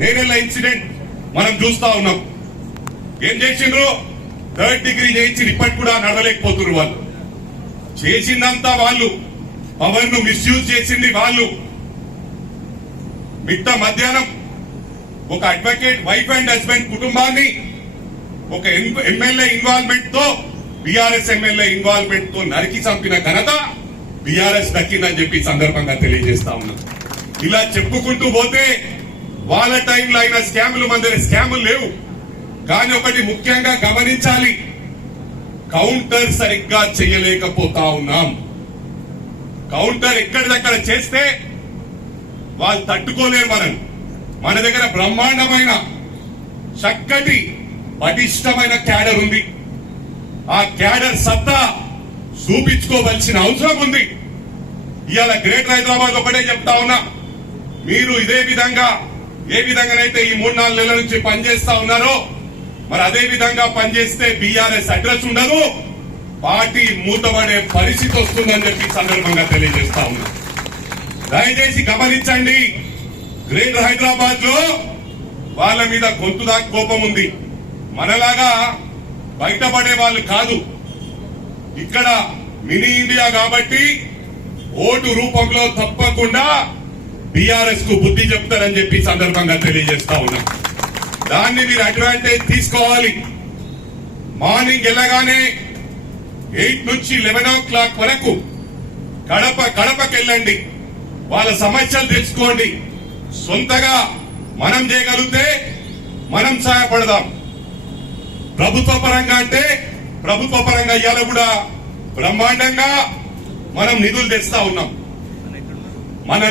Nerella incident మనం చూస్తా ఉన్నాం. ఏం చేసిండ్రు? 3rd డిగ్రీ చేయించి ఇప్పటి కూడా నడవలేకపోతున్నారు. వాళ్ళు చేసిందంతా వాళ్ళు, పవర్ ను మిస్యూజ్ చేసింది వాళ్ళు. మిట్ట మధ్యాహ్నం ఒక అడ్వకేట్ వైఫ్ అండ్ హస్బెండ్ కుటుంబాన్ని ఒక ఎమ్మెల్యే ఇన్వాల్వ్మెంట్ తో, బీఆర్ఎస్ ఎమ్మెల్యే ఇన్వాల్వ్మెంట్ తో నరికి చంపిన ఘనత బీఆర్ఎస్ దక్కిందని చెప్పి సందర్భంగా తెలియజేస్తా ఉన్నాం. ఇలా చెప్పుకుంటూ పోతే వాళ్ళ టైంలో అయిన స్కాములు మన దగ్గర స్కాములు లేవు. కానీ ఒకటి ముఖ్యంగా గమనించాలి, కౌంటర్ సరిగ్గా చేయలేకపోతా ఉన్నాం. కౌంటర్ ఎక్కడిదక్కడ చేస్తే వాళ్ళు తట్టుకోలేరు మనం. మన దగ్గర బ్రహ్మాండమైన చక్కటి పటిష్టమైన క్యాడర్ ఉంది. ఆ క్యాడర్ సత్తా చూపించుకోవలసిన అవసరం ఉంది. ఇవాళ గ్రేటర్ హైదరాబాద్ ఒకటే చెప్తా ఉన్నా, మీరు ఇదే విధంగా ఏ విధంగానైతే ఈ 3-4 నెలల నుంచి పనిచేస్తా ఉన్నారో మరి అదే విధంగా పనిచేస్తే బీఆర్ఎస్ అడ్రస్ ఉండదు, పార్టీ మూతపడే పరిస్థితి వస్తుందని చెప్పి సందర్భంగా తెలియజేస్తా ఉన్నా. దయచేసి గమనించండి, గ్రేటర్ హైదరాబాద్ లో వాళ్ళ మీద గొంతుదా కోపం ఉంది. మనలాగా బయటపడే వాళ్ళు కాదు. ఇక్కడ మినీ ఇండియా కాబట్టి ఓటు రూపంలో తప్పకుండా బీఆర్ఎస్ కు బుద్ధి చెప్తారని చెప్పి సందర్భంగా తెలియజేస్తా ఉన్నా. దాన్ని మీరు అడ్వాంటేజ్ తీసుకోవాలి. మార్నింగ్ వెళ్ళగానే 8 నుంచి 11 o'clock వరకు కడపకి వెళ్ళండి, వాళ్ళ సమస్యలు తెలుసుకోండి. సొంతగా మనం చేయగలిగితే మనం సహాయపడదాం. ప్రభుత్వ పరంగా అంటే ప్రభుత్వ పరంగా ఇవాళ కూడా బ్రహ్మాండంగా మనం నిధులు తెస్తా ఉన్నాం.